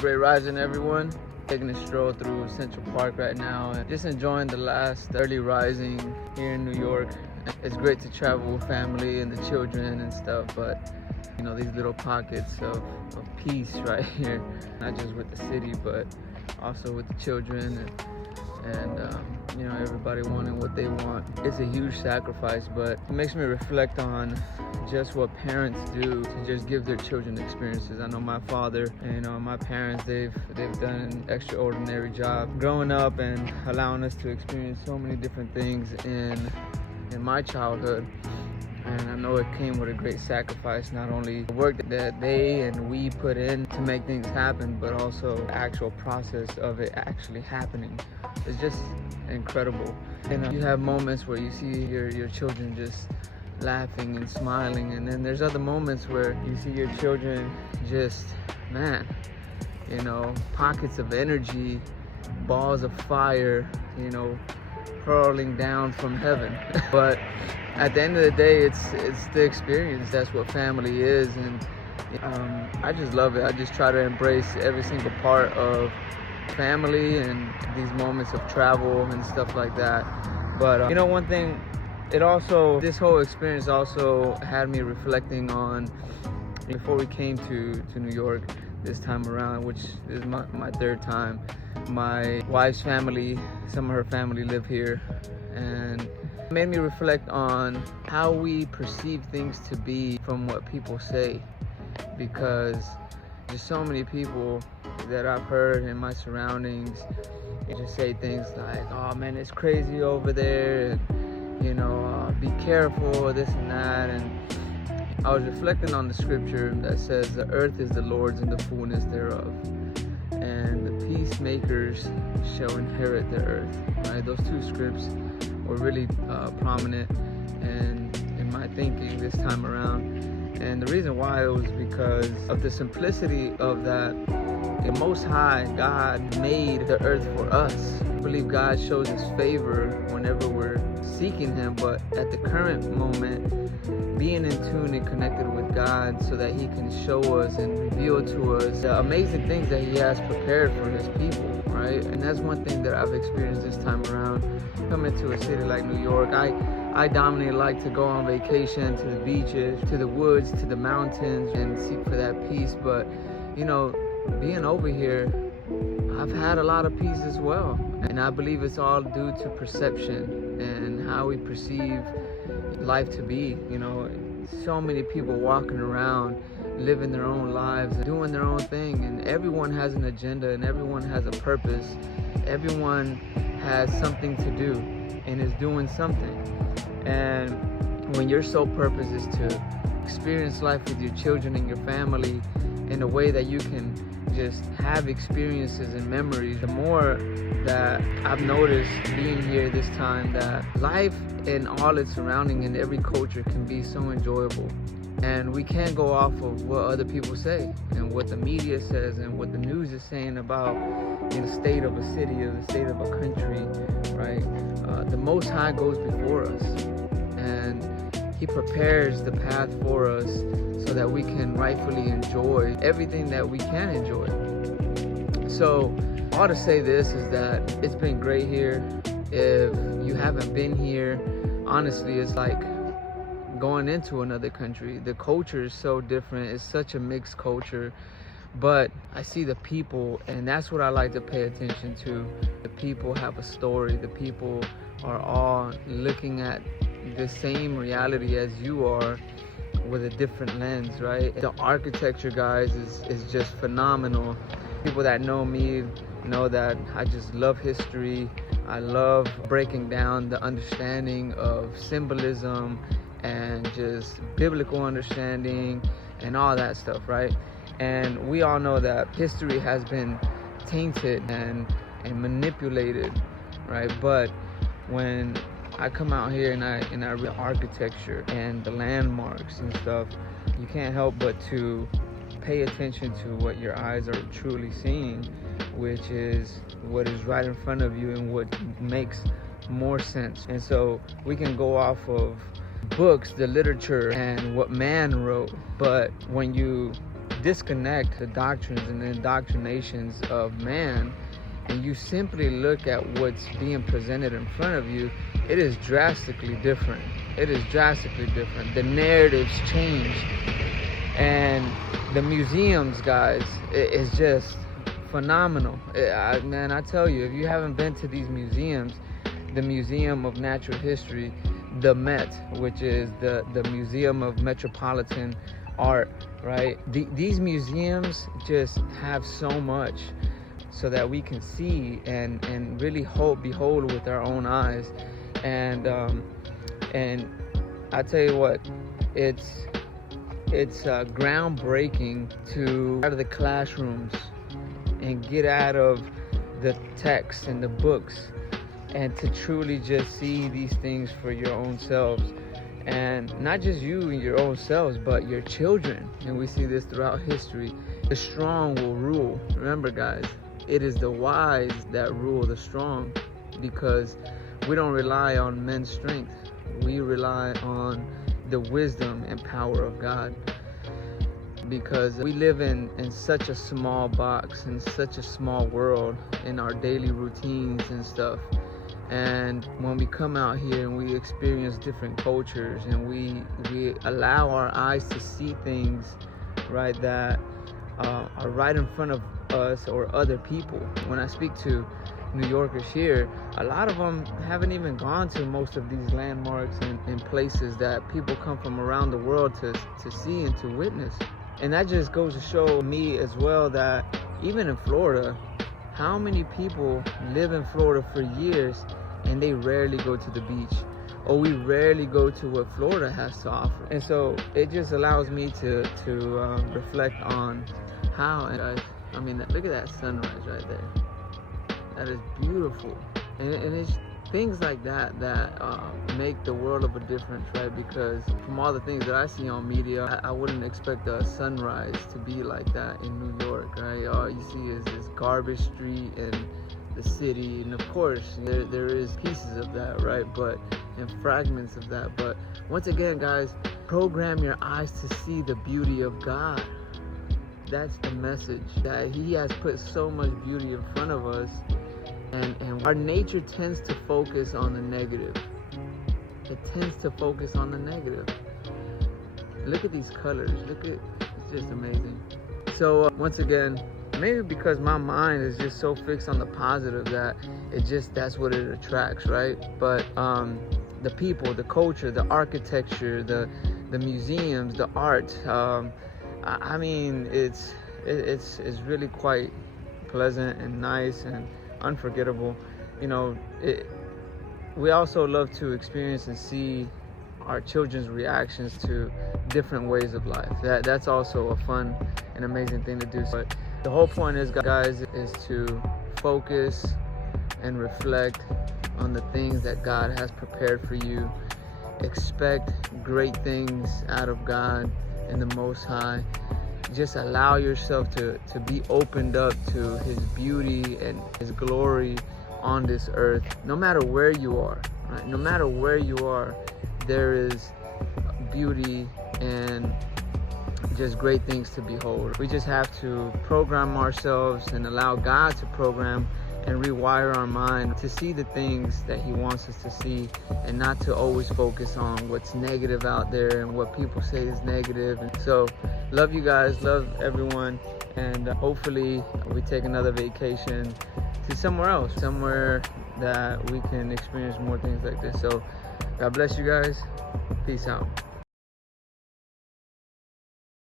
Great rising, everyone. Taking a stroll through Central Park right now and just enjoying the last early rising here in New York. It's great to travel with family and the children and stuff, but you know, these little pockets of peace right here, not just with the city, but also with the children and you know, everybody wanting what they want. It's a huge sacrifice, but it makes me reflect on just what parents do to just give their children experiences. I know my father and my parents, they've done an extraordinary job growing up and allowing us to experience so many different things in my childhood. And I know it came with a great sacrifice, not only the work that they and we put in to make things happen, but also the actual process of it actually happening. It's just incredible. And you have moments where you see your children just laughing and smiling, and then there's other moments where you see your children just, man, you know, pockets of energy, balls of fire, you know, hurling down from heaven. But at the end of the day, it's the experience. That's what family is, and I just love it. I just try to embrace every single part of family and these moments of travel and stuff like that. But you know, one thing, this whole experience also had me reflecting on, before we came to New York this time around, which is my third time. My wife's family, some of her family live here, and it made me reflect on how we perceive things to be from what people say, because there's so many people that I've heard in my surroundings just say things like, oh man, it's crazy over there, and, you know, be careful, this and that. And I was reflecting on the scripture that says the earth is the Lord's and the fullness thereof, and the peacemakers shall inherit the earth. Right? Those two scripts were really prominent in my thinking this time around. And the reason why was because of the simplicity of that. The Most High, God, made the earth for us. I believe God shows his favor whenever we're seeking him, but at the current moment, being in tune and connected with God so that he can show us and reveal to us the amazing things that he has prepared for his people, right? And that's one thing that I've experienced this time around. Coming to a city like New York, I dominantly like to go on vacation to the beaches, to the woods, to the mountains, and seek for that peace. But, you know, being over here, I've had a lot of peace as well. And I believe it's all due to perception and how we perceive life to be. You know, so many people walking around, living their own lives, doing their own thing, and everyone has an agenda and everyone has a purpose. Everyone has something to do and is doing something. And when your sole purpose is to experience life with your children and your family in a way that you can just have experiences and memories, the more that I've noticed being here this time, that life and all its surrounding in every culture can be so enjoyable. And we can't go off of what other people say and what the media says and what the news is saying about the state of a city or the state of a country, right? The Most High goes before us, and he prepares the path for us so that we can rightfully enjoy everything that we can enjoy. So all to say this is that it's been great here. If you haven't been here, honestly, it's like going into another country. The culture is so different. It's such a mixed culture, but I see the people, and that's what I like to pay attention to. The people have a story. The people are all looking at the same reality as you are with a different lens, right? The architecture, guys, is just phenomenal. People that know me know that I just love history. I love breaking down the understanding of symbolism and just biblical understanding and all that stuff, right? And we all know that history has been tainted and manipulated, right? But when I come out here and I read architecture and the landmarks and stuff, you can't help but to pay attention to what your eyes are truly seeing, which is what is right in front of you and what makes more sense. And so we can go off of books, the literature, and what man wrote, but when you disconnect the doctrines and the indoctrinations of man, and you simply look at what's being presented in front of you, it is drastically different. It is drastically different. The narratives change. And the museums, guys, is just phenomenal. Man, I tell you, if you haven't been to these museums, the Museum of Natural History, the Met, which is the Museum of Metropolitan Art, right? These museums just have so much so that we can see and really behold with our own eyes. And I tell you what, it's groundbreaking to out of the classrooms and get out of the text and the books and to truly just see these things for your own selves. And not just you and your own selves, but your children. And we see this throughout history. The strong will rule. Remember, guys, it is the wise that rule the strong, because we don't rely on men's strength. We rely on the wisdom and power of God, because we live in such a small box, in such a small world, in our daily routines and stuff. And when we come out here and we experience different cultures and we allow our eyes to see things, right, that are right in front of us or other people. When I speak to New Yorkers here, a lot of them haven't even gone to most of these landmarks and places that people come from around the world to see and to witness. And that just goes to show me as well that even in Florida, how many people live in Florida for years and they rarely go to the beach, or we rarely go to what Florida has to offer. And so it just allows me to reflect on how, and I mean, look at that sunrise right there. That is beautiful. And it's things like that make the world of a difference, right? Because from all the things that I see on media, I wouldn't expect a sunrise to be like that in New York, right? All you see is this garbage street and the city, and of course there is pieces of that, right? But and fragments of that. But once again, guys, program your eyes to see the beauty of God. That's the message, that He has put so much beauty in front of us. And our nature tends to focus on the negative. It tends to focus on the negative. Look at these colors. It's just amazing. So once again, maybe because my mind is just so fixed on the positive that that's what it attracts, right? But the people, the culture, the architecture, the museums, the art, I mean, it's really quite pleasant and nice and unforgettable. You know, we also love to experience and see our children's reactions to different ways of life. That's also a fun and amazing thing to do. But the whole point is, guys, is to focus and reflect on the things that God has prepared for you. Expect great things out of God and the Most High. Just allow yourself to be opened up to His beauty and His glory on this earth. No matter where you are, right? No matter where you are, there is beauty and just great things to behold. We just have to program ourselves and allow God to program and rewire our mind to see the things that He wants us to see, and not to always focus on what's negative out there and what people say is negative. And so, love you guys, love everyone, and hopefully we take another vacation to somewhere else, somewhere that we can experience more things like this. So, God bless you guys. Peace out.